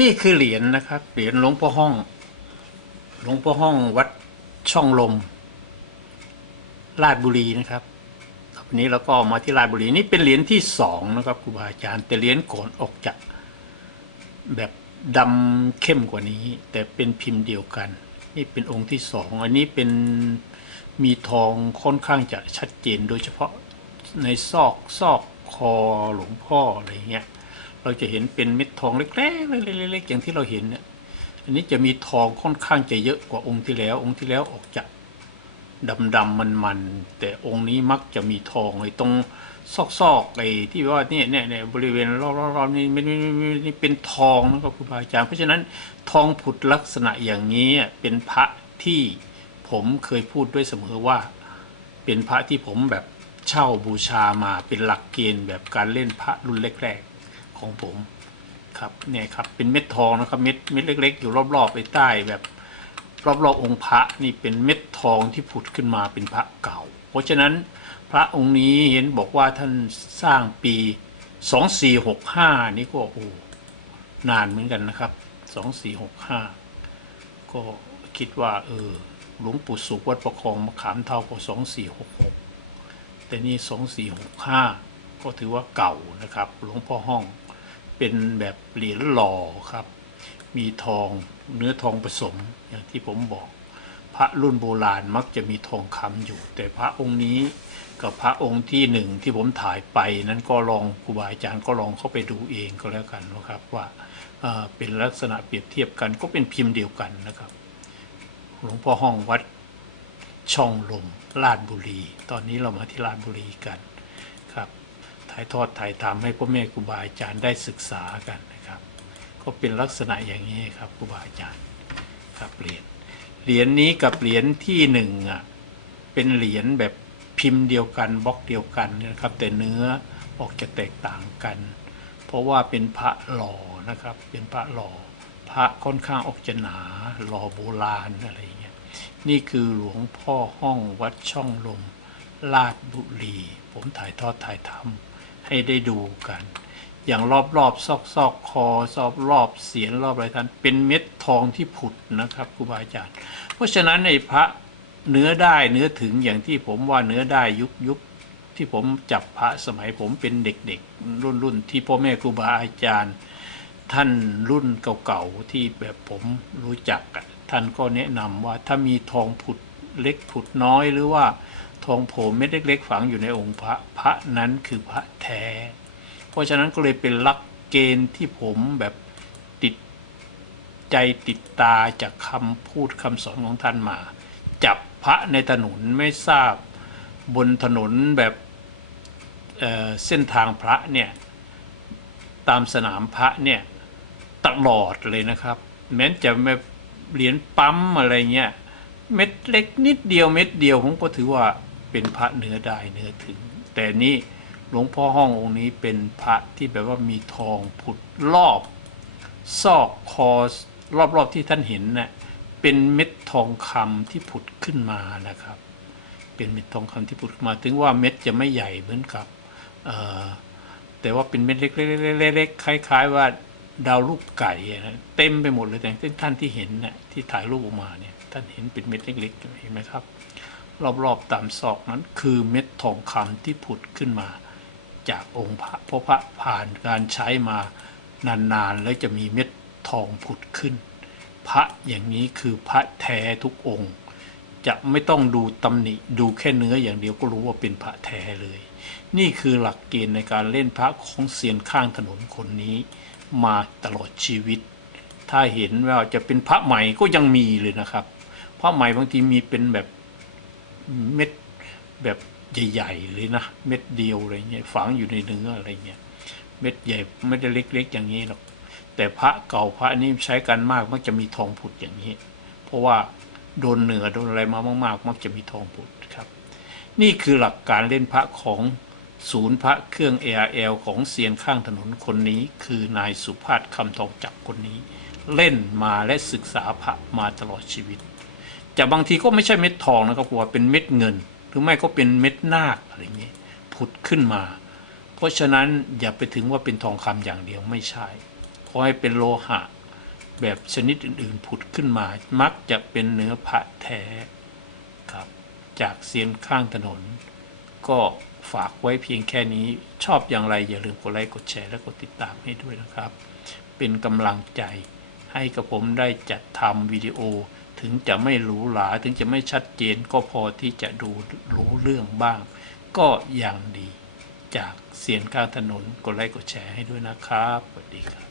นี่คือเหรียญนะครับ เหรียญหลวงพ่อห้อง หลวงพ่อห้องวัดช่องลมราชบุรีนะครับวันนี้เราก็มาที่ราชบุรีนี่เป็นเหรียญที่สองนะครับครูบาอาจารย์ แต่เหรียญก่อนออกจากแบบดำเข้มกว่านี้ แต่เป็นพิมพ์เดียวกัน นี่เป็นองค์ที่สองอันนี้เป็นมีทองค่อนข้างจะชัดเจนโดยเฉพาะในซอกซอกคอหลวงพ่ออะไรเงี้ย เราจะเห็นเป็นเม็ดทองเล็กๆเล็กๆอย่างที่เราเห็นเนี่ยอันนี้จะมีทองค่อนข้างจะเยอะกว่าองค์ที่แล้ว องค์ที่แล้วออกจากดำดำมันๆแต่องค์นี้มักจะมีทองไอ้ตรงซอกๆไอ้ที่ว่าเนี่ยเนี่ยเนี่ยบริเวณรอบๆนี่ไม่ไม่ไม่เป็นทองนะครับครูบาอาจารย์เพราะฉะนั้นทองผุดลักษณะอย่างนี้เป็นพระที่ผมเคยพูดด้วยเสมอว่า เป็นพระที่ผมแบบเช่าบูชามาเป็นหลักเกณฑ์แบบการเล่นพระรุ่นแรก ของผมครับเนี่ยครับเป็นเม็ดทองนะครับเม็ดเม็ดเล็ก ๆ อยู่รอบๆไปใต้แบบรอบๆองค์พระนี่เป็นเม็ดทองที่ผุดขึ้นมาเป็นพระเก่า เพราะฉะนั้นพระองค์นี้เห็นบอกว่าท่านสร้างปี2465นี่ก็โอ้นานเหมือนกันนะครับ2465ก็คิดว่า เออหลวงปู่สุขวัดประคองมะขามเท่าก็2466แต่นี่2465ก็ถือว่าเก่านะครับหลวงพ่อห้อง เป็นแบบเหรียญหล่อครับ มีทองเนื้อทองผสมอย่างที่ผมบอก พระรุ่นโบราณมักจะมีทองคำอยู่ แต่พระองค์นี้กับพระองค์ที่หนึ่งที่ผมถ่ายไปนั้นก็ลองครูบาอาจารย์ก็ลองเข้าไปดูเองก็แล้วกันนะครับว่าเอ่อเป็นลักษณะเปรียบเทียบกันก็เป็นพิมพ์เดียวกันนะครับ หลวงพ่อห้องวัดช่องลมลาดบุรี ตอนนี้เรามาที่ลาดบุรีกันครับ ถ่ายทอดถ่ายทำให้พ่อแม่ครูบาอาจารย์ได้ศึกษากันนะครับ ก็เป็นลักษณะอย่างนี้ครับครูบาอาจารย์ครับเหรียญเหรียญนี้กับเหรียญที่หนึ่งอะเป็นเหรียญแบบพิมพ์เดียวกันบล็อกเดียวกันนะครับ แต่เนื้อออกจะแตกต่างกัน เพราะว่าเป็นพระหล่อนะครับ เป็นพระหล่อพระค่อนข้างออกจะหนาหล่อโบราณอะไรอย่างเงี้ยนี่คือหลวงพ่อห้องวัดช่องลมลาดบุรี ผมถ่ายทอดถ่ายทำ ให้ได้ดูกัน อย่างรอบรอบซอกซอกคอซอบรอบเสียนรอบอะไรท่านเป็นเม็ดทองที่ผุดนะครับครูบาอาจารย์ เพราะฉะนั้นในพระเนื้อได้เนื้อถึงอย่างที่ผมว่าเนื้อได้ยุคยุคที่ผมจับพระสมัยผมเป็นเด็กๆ รุ่นรุ่นที่พ่อแม่ครูบาอาจารย์ ท่านรุ่นเก่าๆที่แบบผมรู้จักท่านก็แนะนำว่าถ้ามีทองผุดเล็กผุดน้อยหรือว่าทองโผล่เม็ดเล็ก ๆ ฝังอยู่ในองค์พระพระนั้นคือพระ ท้ เพราะฉะนั้นก็เลยเป็นหลักเกณฑ์ที่ผมแบบติดใจติดตาจากคำพูดคำสอนของท่านมา จับพระในถนนไม่ทราบบนถนนแบบเเส้นทางพระเนี่ยตามสนามพระเนี่ยตลอดเลยนะครับ แม้จะแบบเหรียญปั๊มอะไรเงี้ยเม็ดเล็กนิดเดียวเม็ดเดียวผมก็ถือว่าเป็นพระเนื้อได้เนื้อถึง แต่นี่ หลวงพ่อห้ององค์นี้เป็นพระที่แบบว่ามีทองผุดรอบซอกคอรอบๆที่ท่านเห็นน่ะเป็นเม็ดทองคำที่ผุดขึ้นมานะครับ เป็นเม็ดทองคำที่ผุดขึ้นมา ถึงว่าเม็ดจะไม่ใหญ่เหมือนกับแต่ว่าเป็นเม็ดเล็กๆๆๆคล้าย ๆ ว่าดาวลูกไก่นะเต็มไปหมดเลยแต่ท่านที่เห็นน่ะที่ถ่ายรูปออกมาเนี่ยท่านเห็นเป็นเม็ดเล็กๆเห็นไหมครับ รอบๆตามซอกนั้นคือเม็ดทองคำที่ผุดขึ้นมา จากองค์พระเพราะพระผ่านการใช้มานานๆ แล้วจะมีเม็ดทองผุดขึ้น พระอย่างนี้คือพระแท้ทุกองค์ จะไม่ต้องดูตำหนิดูแค่เนื้ออย่างเดียวก็รู้ว่าเป็นพระแท้เลย นี่คือหลักเกณฑ์ในการเล่นพระของเซียนข้างถนนคนนี้ มาตลอดชีวิต ถ้าเห็นว่าจะเป็นพระใหม่ก็ยังมีเลยนะครับ พระใหม่บางทีมีเป็นแบบเม็ดแบบ ใหญ่ๆเลยนะ เม็ดเดียวอะไรเงี้ยฝังอยู่ในเนื้ออะไรเงี้ยเม็ดใหญ่ไม่ได้เล็ก ๆ อย่างนี้หรอกแต่พระเก่าพระนี่ใช้กันมากมักจะมีทองผุดอย่างนี้ เพราะว่าโดนเหนือโดนอะไรมามากๆ มักจะมีทองผุดครับ นี่คือหลักการเล่นพระของศูนย์พระเครื่อง ARL ของเซียนข้างถนนคนนี้ คือนายสุภาพคำทองจักคนนี้ เล่นมาและศึกษาพระมาตลอดชีวิต แต่บางทีก็ไม่ใช่เม็ดทองนะครับว่าเป็นเม็ดเงิน หรือไม่ก็เป็นเม็ดนาคอะไรเงี้ยผุดขึ้นมา เพราะฉะนั้นอย่าไปถึงว่าเป็นทองคำอย่างเดียวไม่ใช่ ขอให้เป็นโลหะ แบบชนิดอื่นๆ ผุดขึ้นมา มักจะเป็นเนื้อพระแท้ครับ จากเซียนข้างถนน ก็ฝากไว้เพียงแค่นี้ชอบอย่างไรอย่าลืมกดไลค์กดแชร์และกดติดตามให้ด้วยนะครับ เป็นกำลังใจให้กับผมได้จัดทำวิดีโอ ถึงจะไม่หรูหราถึงจะไม่ชัดเจนก็พอที่จะดูรู้เรื่องบ้าง ก็อย่างดีจากเสียงข้างถนนกดไลค์กดแชร์ให้ด้วยนะครับสวัสดีครับ